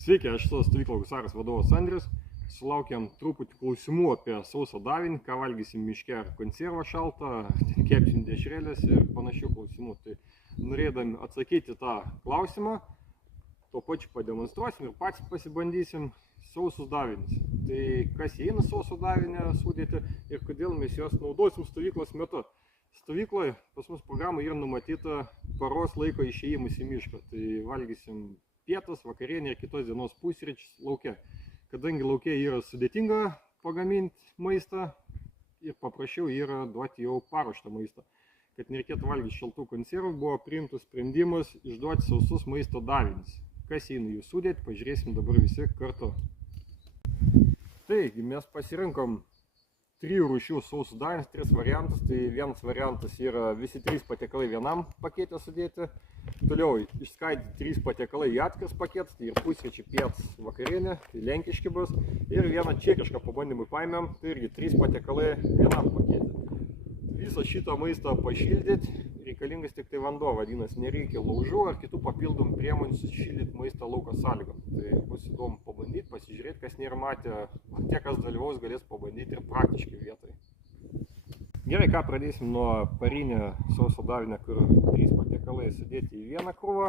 Sveiki, aš esu Stovyklos Husaras vadovas Andrius. Sulaukėm truputį klausimų apie sausą davinį, ką valgysim miške, ar konservą šaltą, kepsim dešrelės ir panašių klausimų. Tai norėdami atsakyti tą klausimą, tuo pačiu pademonstruosim ir patys pasibandysim sausus davinius. Tai kas įeina sauso davinę sudėti ir kodėl mes juos naudosim stovyklos metu. Stovykloje pas mus programą yra numatyta paros laiko išėjimus į mišką. Tai valgysim pietas, vakarienė ir kitos dienos pusryčius lauke. Kadangi lauke yra sudėtinga pagaminti maistą ir paprasčiau yra duoti jau paruoštą maistą. Kad nereikėtų valgyti šaltų konservų, buvo priimtas sprendimas išduoti sausus maisto davinius. Kas įeina jų sudėti, pažiūrėsim dabar visi kartu. Taigi mes pasirinkom 3 rūšių sausų davinius, 3 variantus. Tai vienas variantas yra visi 3 patiekalai vienam pakete sudėti. Toliau išskaidyti 3 patiekalai į atskiras paketus, tai ir pusryčiai, pietus, vakarienė, tai lenkiški bus. Ir vieną čekišką pabandymui paėmėm, tai irgi 3 patiekalai vienam pakete. Visą šitą maistą pašildyti reikalingas tik tai vanduo, vadinasi, nereikia laužų ar kitų papildomų priemonių sušildyti maistą lauko sąlygom. Tai bus įdomu pabandyti, pasižiūrėti, kas nėra matę, tie, kas dalyvaus, galės pabandyti ir praktiškai vietoje. Gerai, ką pradėsim nuo parinio sauso davinio, kur 3 patiekalai sudėti į vieną krūvą.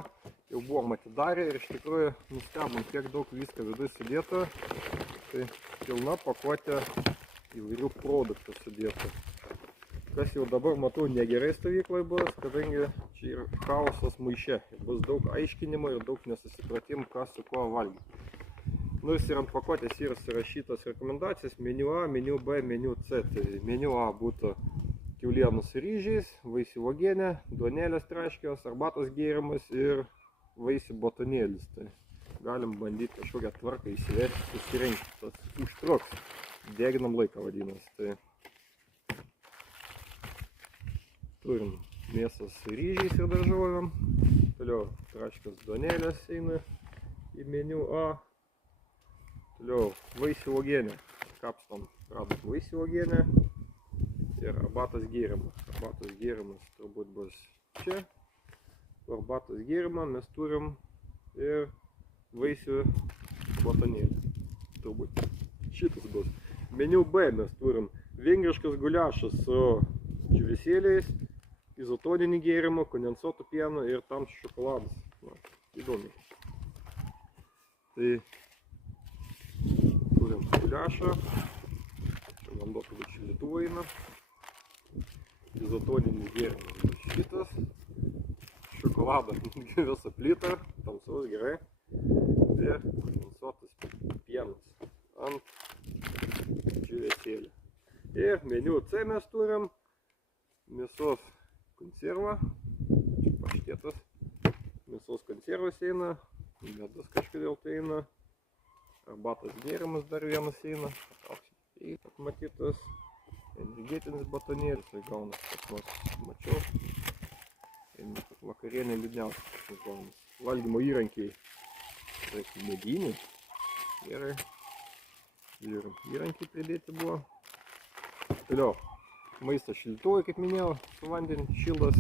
Jau buvom atidarę ir iš tikrųjų nustebom, kiek daug visko viduje sudėta. Tai pilna pakuotė įvairių produktų sudėta. Kas jau dabar matau negerai stovykloje bus, kadangi čia yra chaosas maiše. Bus daug aiškinimo ir daug nesusipratimų, kas su kuo valgyti. Nors ir ant pakuotės yra surašytos rekomendacijas meniu A, meniu B, meniu C. Tai meniu A būtų kiaulienos su ryžiais, vaisių uogienė, duonelės traškios, arbatos gėrimas ir vaisių batonėlis. Tai galim bandyti kažkokią tvarką įsivesti, susirinkti. Tas užtruks. Deginam laiką vadinasi. Tai turim mėsas su ryžiais ir daržovėm. Toliau traškios duonelės eina į meniu A. Toliau vaisių uogienė. Kapstom radom vaisių uogienę ir arbatos gėrimą. Arbatos gėrimas turbūt bus čia. Arbatos gėrimą mes turim ir vaisių batonėlį. Turbūt šitas bus. Meniu B mes turim vengriškas guliašas su džiūvėsėliais, izotoninį gėrimą, kondensuotų pieno ir tamsus šokoladas. Na, įdomiai. Tai turim guliašą, čia vanduo turbūt šildytuvo eina, izotoninis gėrimas bus šitas, šokoladą visą plytą, tamsaus gerai, ir kondensuotas pienas ant džiūvėsėlio. Ir meniu C mes turim mėsos konservą, čia paštėtas, mėsos konservas eina, medus kažkodėl tai eina, arbatos gėrimas dar vienas eina, matytas, energetinis batonėlis, tai gaunas pas mus, mačiau, vakarienė liūdniausia gaunas. Valgymo įrankiai, tai mediniai, gerai, ir įrankiai pridėti buvo. Toliau, maistas šiltuvai, kaip minėjau, su vandeniu šildas.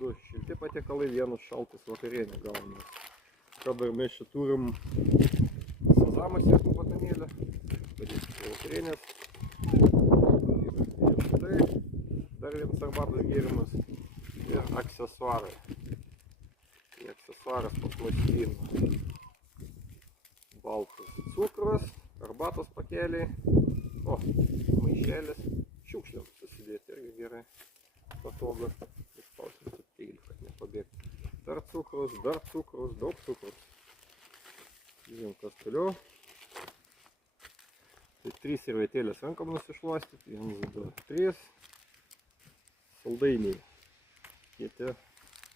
2 šilti patiekalai, 1 šaltas vakarienė gaunas. Dabar mes čia turim sezamo sėklų batonėlį, darysime vakarienės. Ir štai, dar vienas arbatos gėrimas ir aksesuarai. Tai aksesuaras pas mus įeina baltas cukrus, arbatos pakeliai, maišelis, šiukšliam susidėti irgi gerai, patogu, išspausim su peiliu, kad nepabėgtų. Dar cukrus, daug cukrus. Žiūrėjom, kas toliau. Tai 3 servetėlės rankom nusišluostyti, 1, 2, 3. Saldainiai kieti,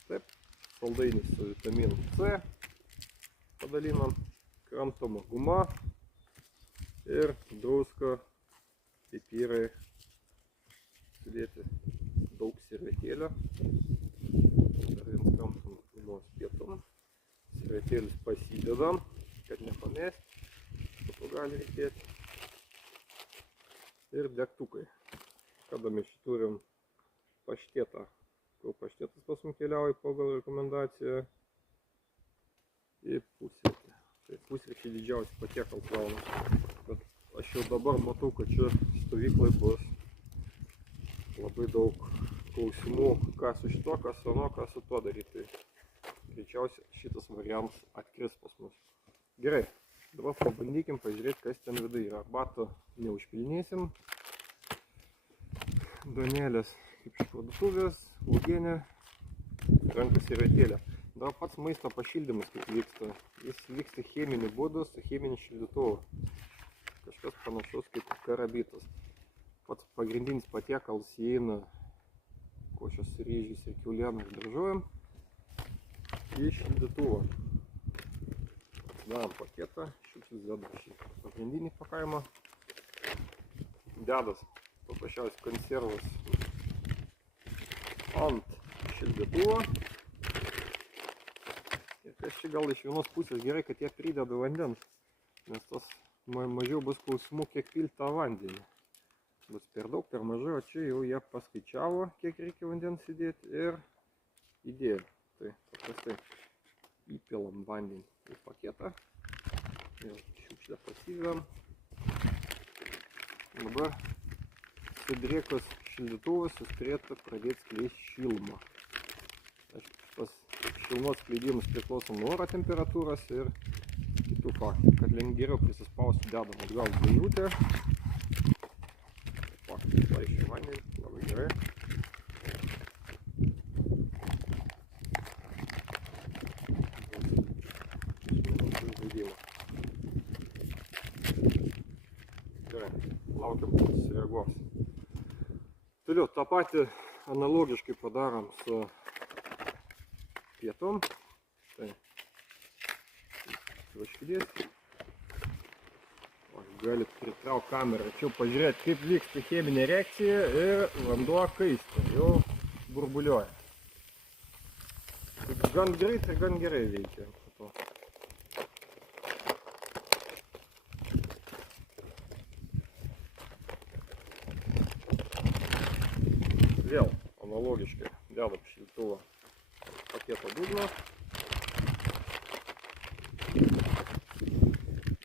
taip, saldainiai su vitaminu C padalinam, kramtoma guma ir druska, pipirai sudėti daug servetėlio. Dar vienas kramtom gumos pietum. Servetėlis pasidedam, kad nepamesti, po gali reikėti. Ir degtukai. Kada mes čia turim paštetą. Paštetas pas mus keliauja pagal rekomendaciją. į pusrytį. Tai pusryčiai didžiausi patiekalas gaunas. Bet aš jau dabar matau, kad čia stovyklai bus labai daug klausimų, ką su šito, ką su ano, ką su tuo daryti. Tai greičiausiai šitas variantas atkris pas mus. Gerai, dabar pabandykim pažiūrėti, kas ten viduje yra. Arbatą neužpilnėsim. Duonelės kaip iš parduotuvės, uogienė, rankas ir raitėlė. Dabar pats maisto pašildymas kaip vyksta. Jis vyksta cheminiu būdu su cheminiu šildytuvu. Kažkas panašus kaip karabitas. Pats pagrindinis patiekalas įeina košios su ryžiais ir kiaulieną ir daržovėm į šildytuvą. Atsidarom paketą, šiukštis dedam šį pagrindinį pakavimą. Dedas paprasčiausiai konservas ant šildytuvo. Ir kas čia gal iš vienos pusės gerai, kad jie prideda vandens, nes tas mažiau bus klausimų, kiek pilti tą vandenį. Bus per daug, per mažai, o čia jau jie paskaičiavo, kiek reikia vandens įdėti ir įdėjo. Tai paprastai įpilam vandenį į paketą ir šiukšlę pasidedam. Dabar sudrėkus šildytuvas jis turėtų pradėti skleisti šilumą. Tas šilumos skleidimas priklauso nuo oro temperatūros ir kitų faktų. Kad geriau prisispausti, dedam atgal dėžutę. Faktai laiškia vandenį, labai gerai. Gerai, laukiam, kad sureaguos. Toliau tą patį analogiškai padarom su pietom. Tai vaškidės. Galit pritraukti kamerą, čia pažiūrėti, kaip vyksta cheminė reakcija ir vanduo kaista, jau burbuliuoja. Gan greit ir gan gerai veikia. Vėl analogiškai dedam šildytuvo paketo dugną.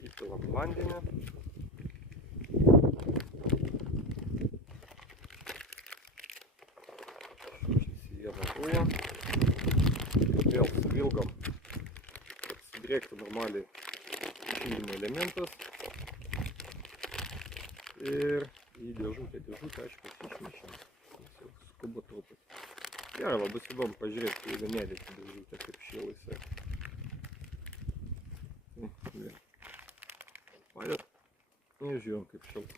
Įpilam vandenį. Vėl suvilgam, kad sudrėktų normaliai šildymo elementas. Ir į dėžutę, aišku, išmešim. Skuba truputį. Gerai, labai įdomu pažiūrėti, jeigu nedėti dėžutę, kaip šėla jisai. Matėt? Ir žiūrėjom, kaip šėla.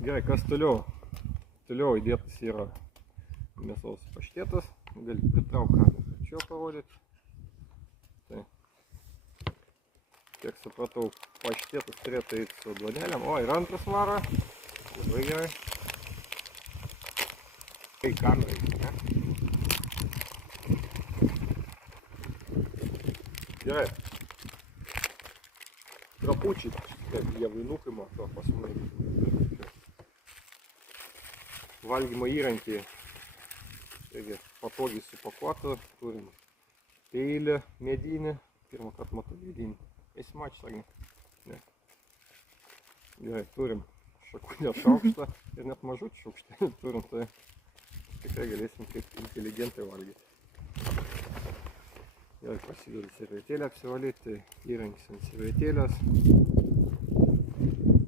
Gerai, kas toliau? Toliau įdėtas yra mėsos paštėtas. Galite pritraukti kamerą, čia parodyti. Tai, kiek supratau, paštėtas turėtų eiti su duonelėm. O, ir antras vara. Labai gerai. Tai kamerai, ne? Gerai. Trapučiai, kaip jie vainukai mato pasimaikyti. Valgymo įrankį irgi patogiai supakuotą. Turim peilį medinį. Pirmą kartą matau medinį. Esi mačius, ar ne? Ne. Gerai, turim šakunę šaukštą ir net mažutį šaukštą turim, tai tikrai galėsim kaip inteligentai valgyti. Gerai, pasidedu servetėlę apsivalyti, tai įrankis ant servetėlės.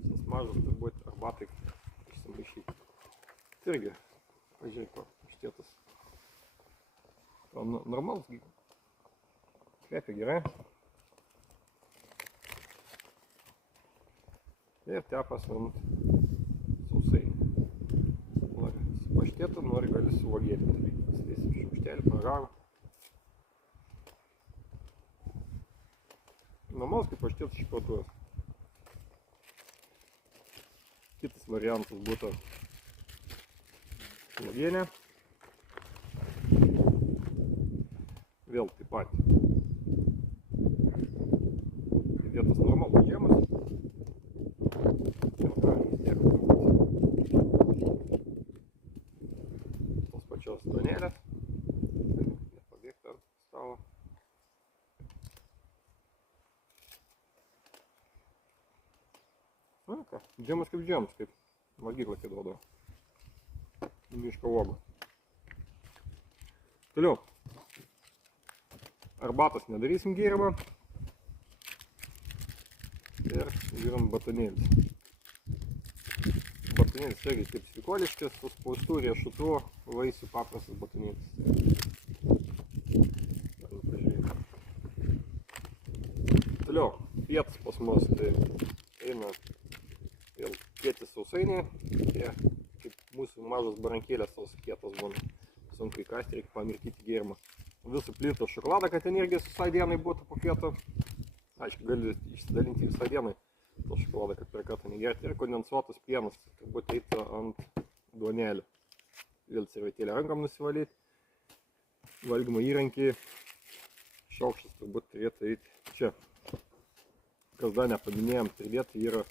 Visas mažas turbūt arbatai išsimaišyti. Irgi, pažiūrėk, ko paštėtas. Normalus, kvepia gerai. Ir tepas ant sausai. Nori su paštėtu, nori gali su uogienė. Pasidėsim šaukštelį, paragavimą. Normalus kaip paštėtas špatuvas. Kitas variantas būtų uogienė. Vėl taip pat. Įdėtas normalus džemas. Tos pačios duonelės. Nepabėgti ant stalo. Džemas, kaip valgyklą kai duodu. Miško uogų. Toliau. Arbatos nedarysim gėrimą. Ir žiūrim batonėlis. Batonėlis irgi kaip sveikuoliškis, su spaustų riešutų vaisių paprastas batonėlis. Toliau, pietas pas mus tai eina vėl kieti sausainiai. Jie kaip mūsų mažos barankėlės tos kietos būna. Sunku įkasti, reikia pamirkyti gėrimą. Visą plytą šokoladą, kad energijos visai dienai būtų po pietų. Aišku, gali išsidalinti visai dienai to šokoladą, kad per kartą negerti. Ir kondensuotas pienas, turbūt eitų ant duonelį. Vėl servetėlę rankam nusivalyti. Valgymo įrankį. Šaukštas turbūt turėtų eiti čia. Kas dar nepaminėjom, pridėti yra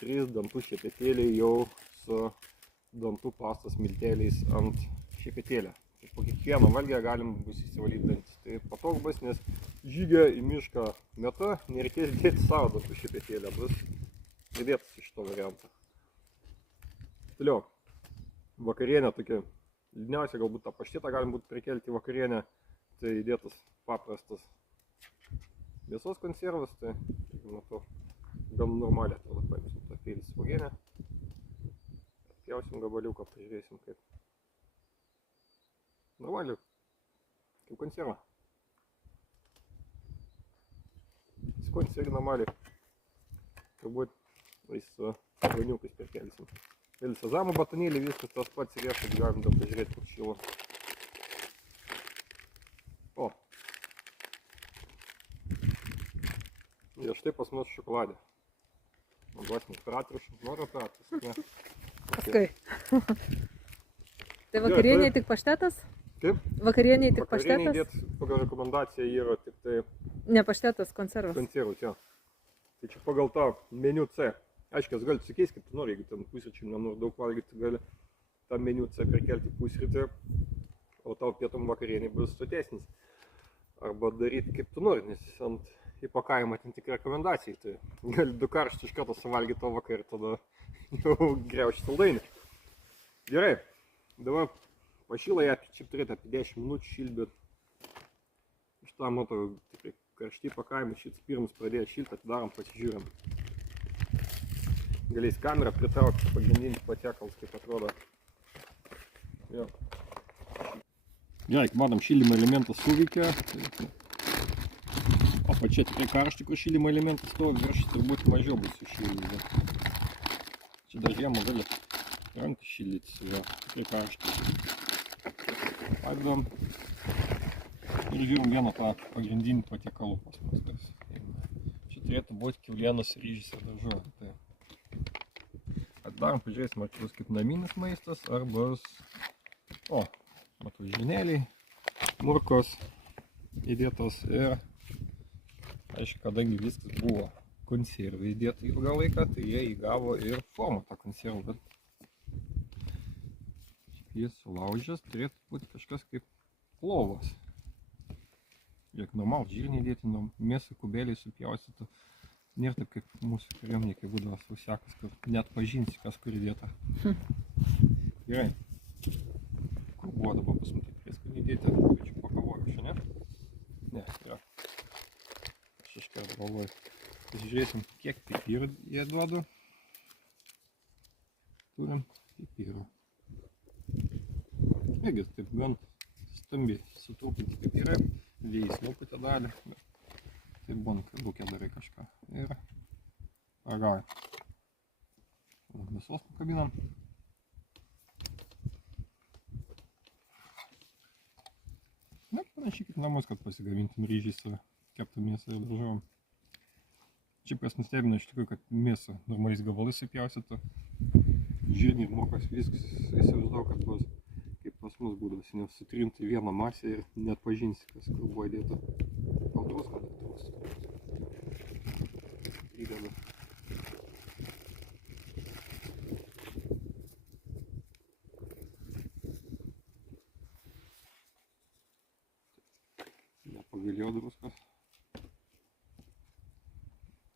3 dantų šepetėliai jau su dantų pastos milteliais ant šepetėlę. Po kiekvieną valgę galim bus įsivalyti dantis. Tai patogu bus, nes žygę į mišką metu nereikės dėti savo dantų šepetėlę, bus pridėtas iš to variantą. Toliau, vakarienė tokia liūdniausia, galbūt tą paštetą galim būtų prikelti vakarienę. Tai įdėtas paprastas mėsos konservas, tai matau, gan normaliai atrodo, paimsim tą peilis svogienę. Atpjausim gabaliuką, pažiūrėsim kaip. Normaliai, kaip konserva. Skonis irgi normaliai. Turbūt su vaniukais perkelsim. Vėl sezamo batonėlį, viskas tas pats riešas, galim dar pažiūrėti, kur šilo. O. Ir štai pas mus šokoladė. Duosim operatorių, noriu operatorius, ne? Paskui. Tai vakarieniai tik paštetas? Taip. Vakarieniai tik paštetas? Vakarieniai dėt pagal rekomendaciją yra tik tai... Ne paštetas, konservas. Konservus, jo. Tai čia pagal tą meniu C. Aiškiai, gali susikeisti, kaip tu nori, jeigu ten pusryčių nenori daug valgyti, gali tą meniu C perkelti pusrytį, o tau pietum vakarieniai bus sotesnis. Arba daryti kaip tu nori, nes ant įpakavimo ten tik rekomendacijai. Tai gali 2 karštus iš karto suvalgyti to vakar ir tada jau griauši saldainį. Gerai, dabar pašylą ją, čia turėtų apie 10 minučių šilbėt. Iš tą matau, tikrai karšti įpakavimai, šits pirmus pradėjo šilti, atidarom, pasižiūrim. Galės kamerą pritraukti, pagrindinis patiekalus, kaip atrodo. Jo. Gerai, kaip matom, šildymo elementas suveikia. Apačia tikrai karšti, kur šildymo elementas stovi, viršus turbūt mažiau bus sušildyti. Čia dar žiemą gali ranką šildyti su juo, tikrai karšti. Pagdom ir žiūrim vieną tą pagrindinį patiekalų pas mus. Čia turėtų būti kiaulienos, ryžis ir daržovė. Atidarom, pažiūrėsim, ar čia bus kaip naminis maistas, ar bus, matau, žirneliai, murkos įdėtos ir, aišku, kadangi viskas buvo konservai įdėta ilgą laiką, tai jie įgavo ir formą tą konservą, bet jis sulaužęs turėtų būti kažkas kaip plovas. Žiūrėk, normal žirniai įdėti, mėsą kubeliai supjaustytų. Nėra taip kaip mūsų kariuomenėje, kai būdavo sausiakas, kur net pažinsi, kas kur įdėta. Gerai. Kur buvo dabar pas mane prieskonį įdėti, čia pakavoju čia, ne? Ne, yra. Aš iškart galvoju. Pasižiūrėsim, kiek pipirų jie duodu. Turim pipirų. Irgi taip gan stambiai sutrūpinti pipirai, veisloputę dalį. Tai būna, kai būkė darai kažką. Ir ragauju. Mėsos pakabinam. Na, panašiai kaip namus, kad pasigamintum ryžį su keptą mėsą ir daržovom. Čia kas nustebino iš tikrųjų, kad mėsą normaliais gabalais supjaustytų. Žirniai, morkos, viskas. Įsivaizduoju, kad bus kaip pas mus būdavo, nes sutrinti vieną masę ir net pažinsi, kas kur buvo įdėta. Gal druską trūks. Įdeda. Nepagailėjo druskas.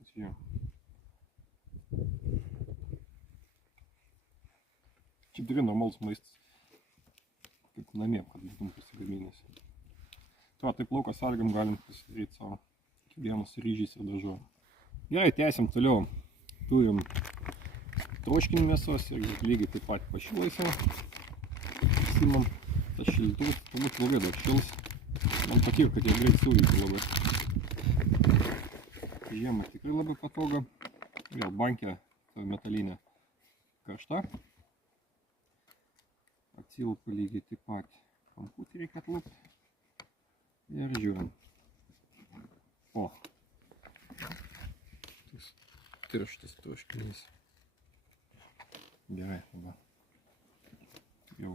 Pasižiūrėjau. tikrai normalus maistas. Kaip namie, kad būtum pasigaminęs. Tai taip lauko sąlygom galim pasidaryti savo kiaulienos su ryžiais ir daržovėm. Gerai, tęsim toliau. Turim troškinį mėsos ir lygiai taip pat pašilaisim. Simam tas šildytuvas, turbūt blogai daug šils. Man patiko, kad jie greit sūryti labai. Žiemą tikrai labai patoga. Vėl bankė metalinė karšta. Atsilpa lygiai taip pat. Kamputį reikia atlupti. Ir žiūrim. O. Tas tirštas troškinys. Gerai, tada. Jau.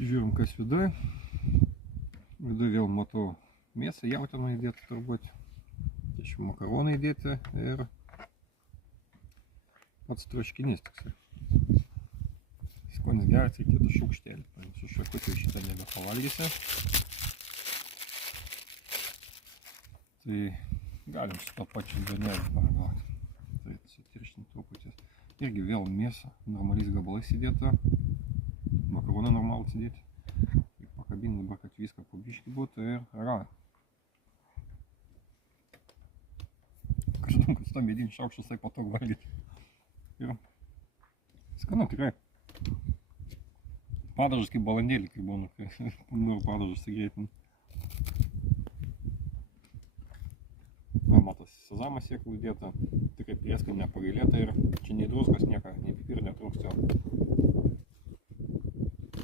Žiūrim, kas viduje. Viduje vėl matau mėsą, jautieną įdėti turbūt. Tačiau makaronai įdėti ir pats troškinys tiksliai. Skonis geras, reikėtų šaukštelį. Su šakutė šitą nebepavalgysi. Tai galim su to pačiu duonelį paragauti. Tai sutirštinti truputį. Irgi vėl mėsa normaliais gabalais įdėta. Makaronai normalus įdėti. Ir pakabinti dabar, kad viską po biškį būtų ir ra. Kažinam, kad su to medinį šaukštą taip patogu valgyti. Ir skanu tikrai. Padažas kaip balandėlį, kai būna, kai noriu padažas sugreitinti. Matas sezamo sėklų įdėta, tikrai prieskonį nepagailėta ir čia nei druskos nieko, nei pipirų netrūksta.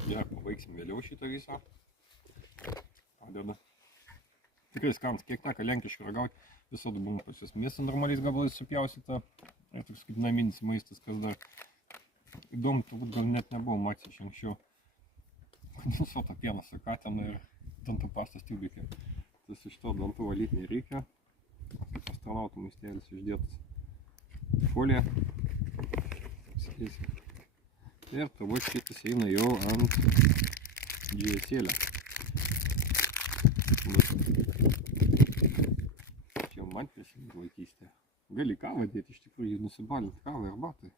Ja, pabaigsim vėliau šitą visą. Padeda. Tikrai skans, kiek teka lenkiškai ragauti, visada būna pas jūs mėsą normaliais gabalais supjausyta. Ir toks kaip naminis maistas, kas dar įdomu, turbūt gal net nebuvo matęs iš anksčiau. Kondensuotą pieną su katinu ir dantų pastos tiubikai. Tas iš to dantų valyti nereikia. Kaip astronautų maistėlis išdėtas. Folija. Ir tavo šitas eina jau ant džiesėlę. Čia man prisimint vaikystę. Gali kavą dėti, iš tikrųjų nusibalint kavą ir arbatai.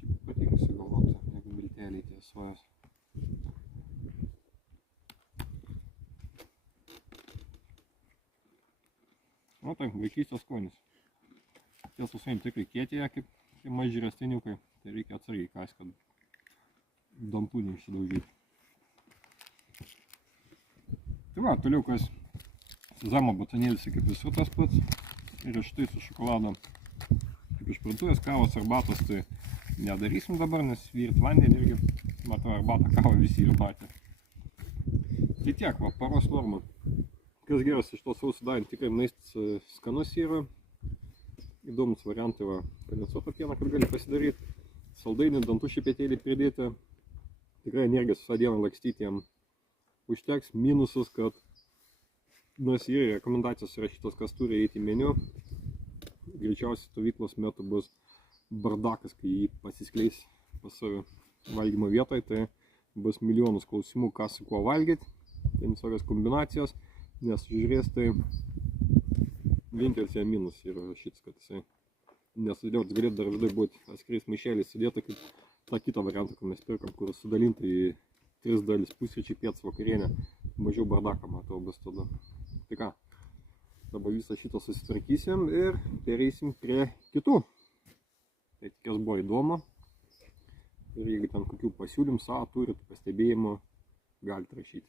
Šiaip patinka sugalvoti, jeigu milteliai tie sojas. Nu tai, vaikystės skonis. Tiesą sakant, tikrai kietėje, kaip maži rastiniukai. Tai reikia atsargiai kąsti, kad dantų neišsidaužyti. Tai va, toliau kas sezamo batonėlis, kaip visur tas pats. Ir štai su šokolado. Kaip iš parduotuvės kavos arbatos, tai nedarysim dabar, nes virt vandenį irgi, matau, arbatą kavą visi ir matė. Tai tiek, va, paros norma. Kas geras iš to sausio darant, tikrai maistas skanus yra. Įdomus variantai, va, kondensuotą pieną, kad gali pasidaryti. Saldainį, dantų šepetėlį pridėti. Tikrai energijos visą dieną lakstyti jam užteks. Minusas, kad nors yra rekomendacijos rašytos, kas turi eiti į meniu. Greičiausiai stovyklos metu bus bardakas, kai jį pasiskleis pas save valgymo vietoje. Tai bus milijonus klausimų, ką su kuo valgyti. Tai visokios kombinacijos. Nes žiūrės, tai vienintelis jam minus yra šitas, kad jisai nesudėliotas, galėtų dar vidai būti atskirais maišeliais sudėta kaip tą kitą variantą, kur mes pirkam, kur sudalinta į 3 dalis, pusryčiai, pietus, vakarienė, mažiau bardaką, matau, bus tada. Tai ką, dabar visą šitą susitvarkysim ir pereisim prie kitų. Tai tikės buvo įdomu. Ir jeigu ten kokių pasiūlymų savo turit, pastebėjimų, galite rašyti.